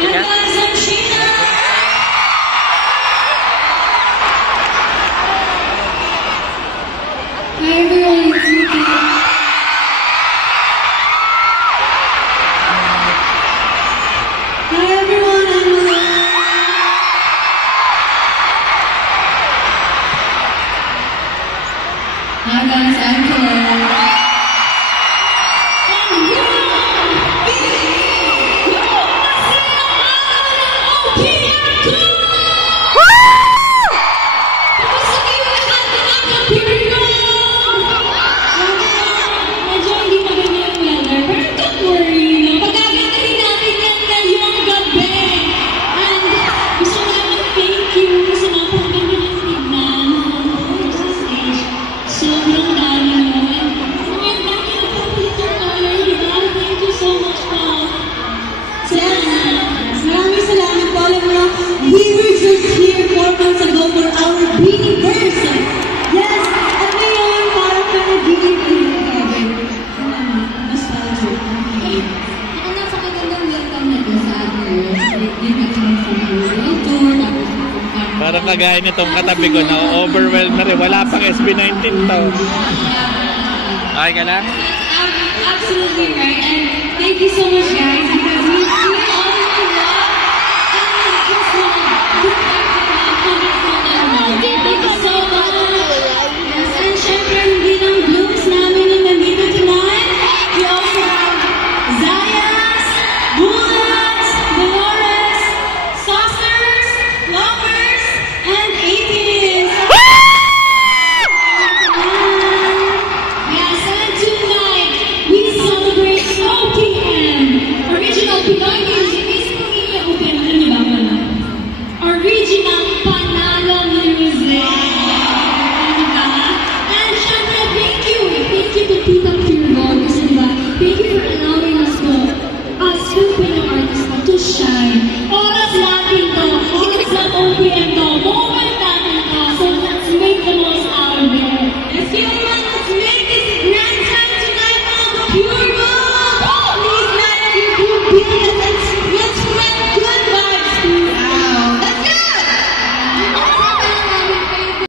Yeah. Hi everyone, it's Yuki. Hi everyone, I'm Luna. Hi guys, I'm Claire. We were just here 4 months ago for our Beanieverse. Yes, at ngayon parang panagiging nostalgic. Ang napakagandang welcome na ito sa atin. Tour, Parang kagaya nitong katabi ko na overwhelmed na rin. Wala pang SB19 to. Okay ka lang? Absolutely right. And thank you so much guys because we all love Thank you so much. Yes, and syempre hindi lang blooms namin yung nandito tonight. We also have Zayas, Bullets, Dolores, Saucers, Lovers, and 18s. Yes, and tonight we celebrate OPM, Original Pinoy Music. OPM, ano niyo ba wala? Original Panalo Music. And syempre, thank you to Tita Pure kasi diba, thank you for allowing us Filipino artists to shine all